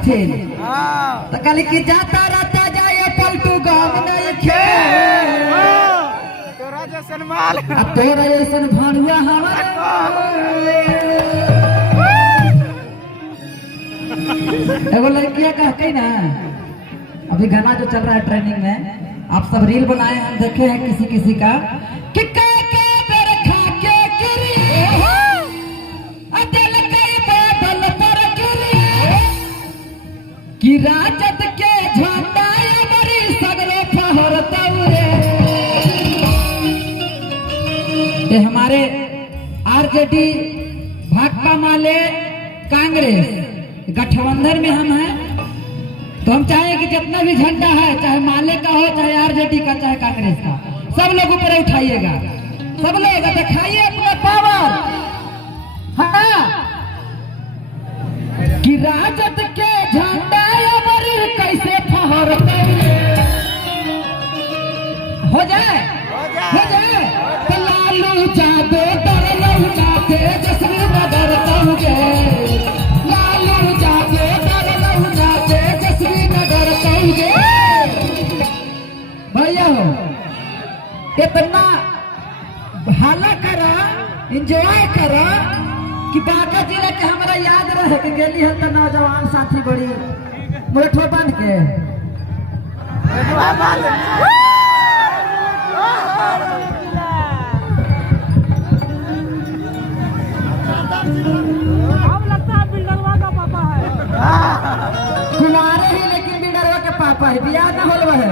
छथिन तो कहली कि जाता रहता जाए पलटू गाँव नहीं खेल तोरा जैसन माल तोरा जैसन भानुआ हमारा। एगो लड़कियां कहते ना, अभी गाना जो चल रहा है ट्रेनिंग में, आप सब रील बनाए हैं, देखे हैं किसी किसी का कि कि राजद के झंडा बड़ी सगरो फहरता रे। ये हमारे आरजेडी भाकपा माले कांग्रेस गठबंधन में हम हैं, तो हम चाहें कि जितना भी झंडा है, चाहे माले का हो, चाहे आरजेडी का, चाहे कांग्रेस का, सब लोग ऊपर उठाइएगा, सब लोग दिखाइए अपना पावर। हाँ, कि राजद के झंडा कैसे फहरते हो जाए तो लालू जादे डरलहु ना तेजस्वी न डरतहुगे, लालू जादे डरलहु ना तेजस्वी न डरतहुगे। भैया हो इतना हाला करा, एंजॉय करा कि बांका जिला के हमारा याद रहे कि गेली है तो नौजवान साथी बड़ी मुठो बांध के कुमारे ही, लेकिन बिल्डरवा के पापा है, बियाह ना होल है।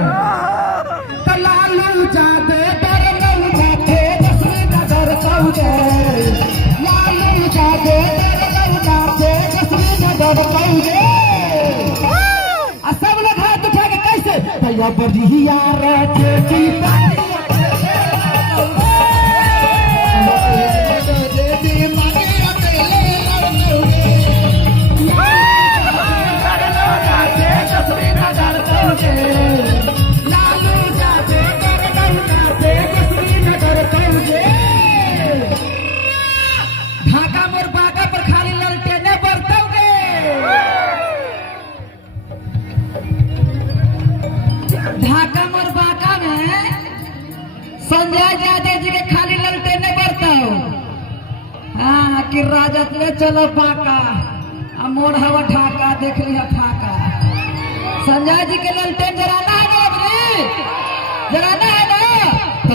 तो लालू जादे डरलहु ना तेजस्वी न डरतहुगे, लालू जादे डरलहु ना तेजस्वी न डरतहुगे। सब लोग हाथ उठा के कैसे भैया बढ़िया ढाका मोर बागा पर खाली ललटेने बरतोगे। ढाका मोर बाका में संजय यादव जी के खाली ललटेने बरता हो। हाँ कि राजद ले चलो बाका, मोर हवा ढाका देख लिया फाका। संजय जी के ललटेन जराना है ना, जराना है ना, तो